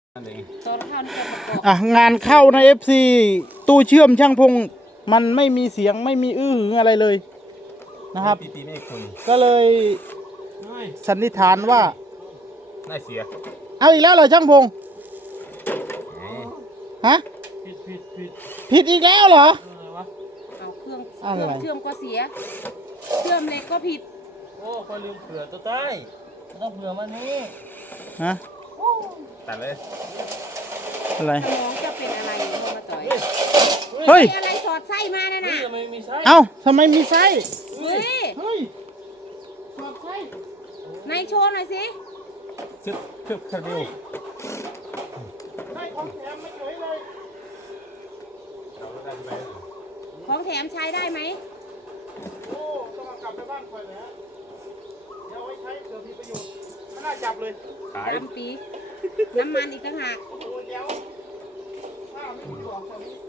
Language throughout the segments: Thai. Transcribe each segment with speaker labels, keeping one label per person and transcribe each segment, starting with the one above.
Speaker 1: งานเข้าใน FC ตู้เชื่อมช่างพงมันไม่มีเสียงไม่มีอื้อหืออะไรเลยนะครับก็เลยสันนิษฐานว่า
Speaker 2: น่าเสีย
Speaker 1: เอาอีกแล้วเหรอช่างพงฮะผิดอีกแล้วเหรอ
Speaker 3: เอาเครื่องเชื่อมก็เสียเชื่อมเหล็กก็ผิด
Speaker 4: โอ้คอยลืมเผื่อตัวใต้ต้องเผื่อมานี่
Speaker 1: ฮะ
Speaker 2: ตัดเลย
Speaker 1: อะไร
Speaker 3: สมองจะเป็นอะไรมาต่อย
Speaker 1: เฮ้ย
Speaker 3: อะไรสอดไส้มาเนี่ยนะ
Speaker 1: เอ้าทำไมมีไส้
Speaker 3: เฮ้ย
Speaker 1: สอดไส้
Speaker 3: ในโชว์หน่อยสิ
Speaker 2: ซึบซึบคาร์ดิว
Speaker 1: ได้ของแถมไม่เฉยเลย
Speaker 3: ของแถมใช้ได้ไหม
Speaker 1: โอ้ต้องเอากลับไปบ้านคอยเลยฮะเดี๋ยวไว้ใช้เผื่อมีประโยชน์ไม่น่าจับเลย
Speaker 2: ขาย
Speaker 3: ปีน้ำมันอีกต่างหาก
Speaker 1: โอ้เดี๋ยวข้าวไม่มีบอกตอนนี้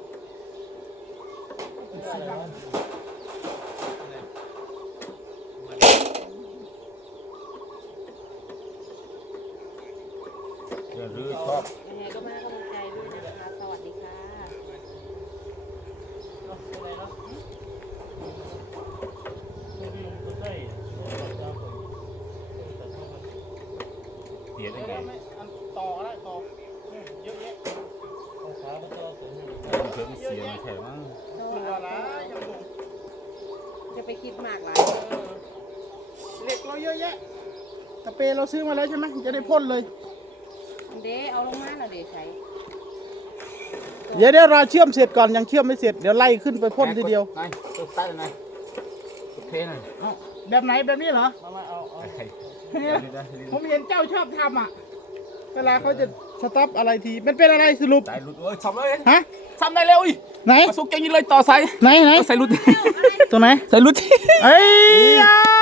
Speaker 2: หรือชอบ
Speaker 3: ยังไงก็มาให้กำลังใจด้วยนะคะสวัสดีค่ะ
Speaker 2: เสียได้ไง
Speaker 1: ต่อได้ต่อเยอะแยะ
Speaker 2: เพิ่มเสียไม่ใช่มั้ง
Speaker 3: จะไปคิดมากหลาย
Speaker 1: เหล็กเราเยอะแยะตะเปเราซื้อมาแล้วใช่ไหมจะได้พ่นเลย
Speaker 3: เด้เอาลงมาแล้วเด้ใช้
Speaker 1: เดี๋ยวเราเชื่อมเสร็จก่อนยังเชื่อมไม่เสร็จเดี๋ยวไล่ขึ้นไปพ่นทีเดียว
Speaker 2: ไหนตัวใต้ไหนเทหน่อย
Speaker 1: แบบไหนแบบนี้เหรอผมเห็นเจ้าชอบทำอ่ะเวลาเขาจะสต็อปอะไรทีมันเป็นอะไรสรุป
Speaker 2: สายรุดทำเลย
Speaker 1: ฮะ
Speaker 2: ทำได้เร็วอี
Speaker 1: ไหน
Speaker 2: สุกเก่งยิ่งเลยต่อสาย
Speaker 1: ไหน
Speaker 2: สายรุด
Speaker 1: ตัวไหน
Speaker 2: สายรุด
Speaker 1: เอ้ย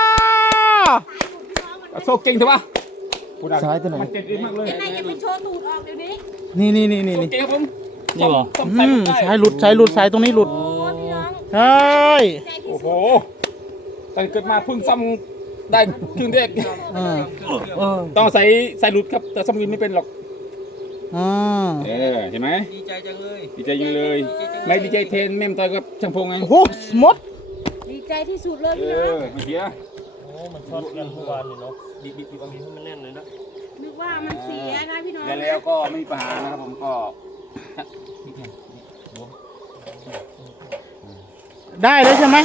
Speaker 2: สุกเก่งใช่ปะ
Speaker 1: สายตัวไหน
Speaker 2: มันเจ็บมากเลย
Speaker 3: ยังไงจะไปโชว์ตูดออกเดี๋ยวนี้
Speaker 1: นี่
Speaker 2: เก่งครับผม
Speaker 1: นี่เหรอสายหลุดสายตรงนี้หลุดใช่
Speaker 2: โอ้โหตั้งเกิดมาเพิ่งซ้ำได้ครึ่งเด็กต้องใส่หลุดครับแต่ซ้ำเงินไม่เป็นหรอกเห็นไหม
Speaker 4: ดีใจจังเลย
Speaker 2: ดีใจยังเลยไม่ดีใจเทนแม่มต่อยกับช่างพงไง
Speaker 1: โอ้โหหมด
Speaker 3: ดีใจที่สุดเลยพี่น้อง
Speaker 2: เมื่อกี้
Speaker 4: โอ้มันช็อตกันทุกวันเลยเนาะบีบให้มันแน่นเลยนะ
Speaker 3: นึกว่ามันเสียนะพี่น้อง
Speaker 2: แล้วก็ไม่มีปัญหานะครับผมก็
Speaker 1: ได้เลยใช่ไหม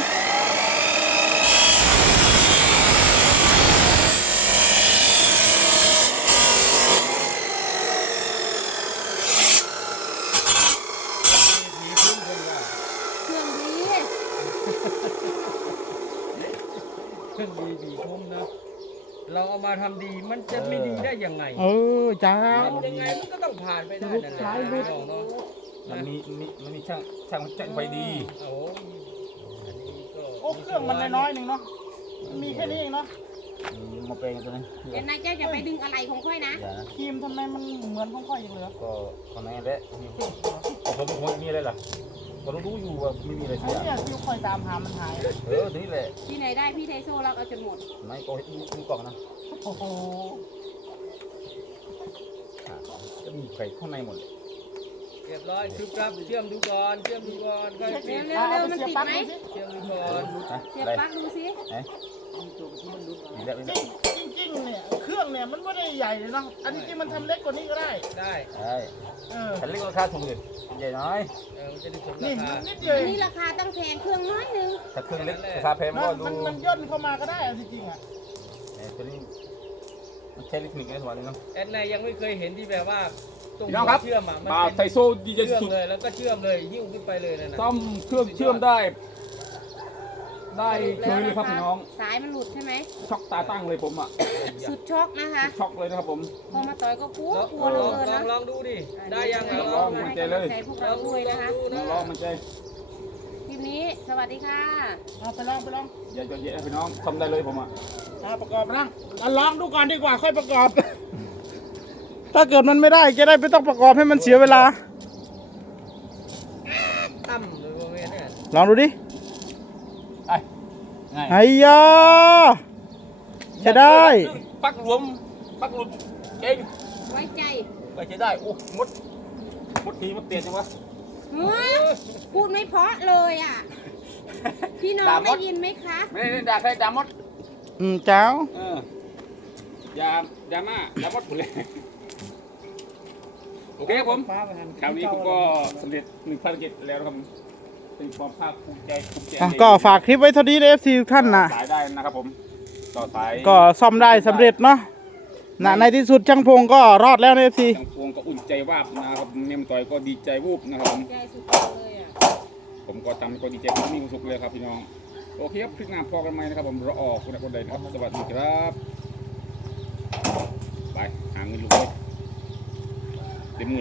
Speaker 4: บีคุ้มนะเราเอามาทำดีมันจะไม่ดีได้ยังไง
Speaker 1: จ้า
Speaker 4: ยังไงมันก็ต้องผ่านไปได้นะเนาะ
Speaker 2: มันมีช่างไฟดี
Speaker 1: โอ้เครื่องมันน้อยๆหนึ่งเนาะมีแค่นี้เองเนาะ
Speaker 2: มาเป็นตัวนี้
Speaker 3: เดี๋ยวนายเจ้าจะไปดึงอะไรของค่อยนะ
Speaker 1: ครีมทำไมมันเหมือนของค่อยอย่างเลย
Speaker 2: ก็ทำไมแหละผมมีอะไรล่ะก็รู้อยู่ว่าไม่มีอะไรเสีย
Speaker 1: เนี่ยที่คอยตามหามันหาย
Speaker 2: นี่แหละ
Speaker 3: ที่ไหนได้พี่ไทโซ่เราเอาจนหมด
Speaker 2: ไม่ก็ดูกล่องนะ
Speaker 1: โอ้โห
Speaker 2: จะมีไข่ข้างในหมด
Speaker 4: เรียบร้อยครับเชื่อมดูก่อน
Speaker 3: เร็วมันติดไหม
Speaker 4: เชื่อมดูก่อน
Speaker 3: เสียบปลั๊กดูสิ
Speaker 1: จริงๆเนี่ยเครื่องเนี่ยมันไม่ได้ใหญ่เลยเนาะอันนี้มันทำเล็กกว่านี้ก็ได้
Speaker 2: ฉันเล็กราคาถูกเลยใหญ่น้อย
Speaker 1: นี่นิดเดียว
Speaker 3: นี่ราคาตั้งแพงเครื่องน้อยนึง
Speaker 2: ถ้าเครื่องเล็กราคาแพง
Speaker 1: มันย่นเข้ามาก็ได้จริงๆอ่ะ
Speaker 2: ตัวนี้มันใช้เทคนิคในสมัยนี้เนาะ
Speaker 4: แอดไนยังไม่เคยเห็นที่แบบว่า
Speaker 2: ตรงเชื่อมอ่ะมันเป็นไทโซดีใจสุด
Speaker 4: เลยแล้วก็เชื่อมเลยหิ้วขึ้นไปเลยนะ
Speaker 2: ซ่อมเครื่องเชื่อมได้เคยเลยครับพี่น้อง
Speaker 3: สายมันหลุดใช่ไหม
Speaker 2: ช็อกตาตั้งเลยผมอ่ะ
Speaker 3: สุดช็อกนะคะ
Speaker 2: ช็อกเลยนะครับผม
Speaker 3: พอมาต่อยก็กลัวเลยนะ
Speaker 4: ลองดูดิได้ยัง
Speaker 2: ลองมันใจเลย
Speaker 3: พวกเราด้วยนะคะ
Speaker 2: ลองมันใจ
Speaker 3: คลิปนี้สวัสดีค่ะ
Speaker 1: ไปลอง
Speaker 2: อย่าเยอะพี่น้องทำได้เลยผมอ่ะ
Speaker 1: ประกอบไปลองดูก่อนดีกว่าค่อยประกอบถ้าเกิดมันไม่ได้จะได้ไม่ต้องประกอบให้มันเสียเวลา
Speaker 4: ตั้มเลยพวกนี้เนี่ย
Speaker 1: ลองดูดิไอ้ยาจะได้
Speaker 2: ปักหลุดเก่ง
Speaker 3: ไว้ใจ
Speaker 2: ไปใช้ได้โอ้มดทีมันเตียนจังวะ
Speaker 3: เฮ้ยพูดไม่เพราะเลยอ่ะ พี่น้องได้ยินไหมคะ
Speaker 2: ไม่ได้ด่าใครด่ามด
Speaker 1: เจ้า
Speaker 2: อย่ามามดผมเลยโอเคครับผม
Speaker 4: ฟ้าประทาน
Speaker 2: คราวนี้ผมก็สำเร็จ1 ภารกิจแล้วนะครับเป็นความภาคภูมิใจ
Speaker 1: ก็ฝากคลิปไว้เท่านี้เลย FC ทุกท่านนะ
Speaker 2: สายได้นะครับผมต่อสาย
Speaker 1: ก็ซ่อมได้สำเร็จเนาะในที่สุดช่างพงก็รอดแล้วใน FC
Speaker 2: จังพวงก็อุ่นใจวาบนะครับเนมต่อยก็ดีใจวูบนะครับผม
Speaker 3: ใจสุดเลยอ่ะ
Speaker 2: ผมก็ทำก็ดีใจมีความสุขเลยครับพี่น้องโอเคครับคลิปหน้าพอกันไหมนะครับผมเราออกคุณคนใดนะครับสวัสดีครับไปหาเงินลูกเลย